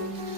Thank you.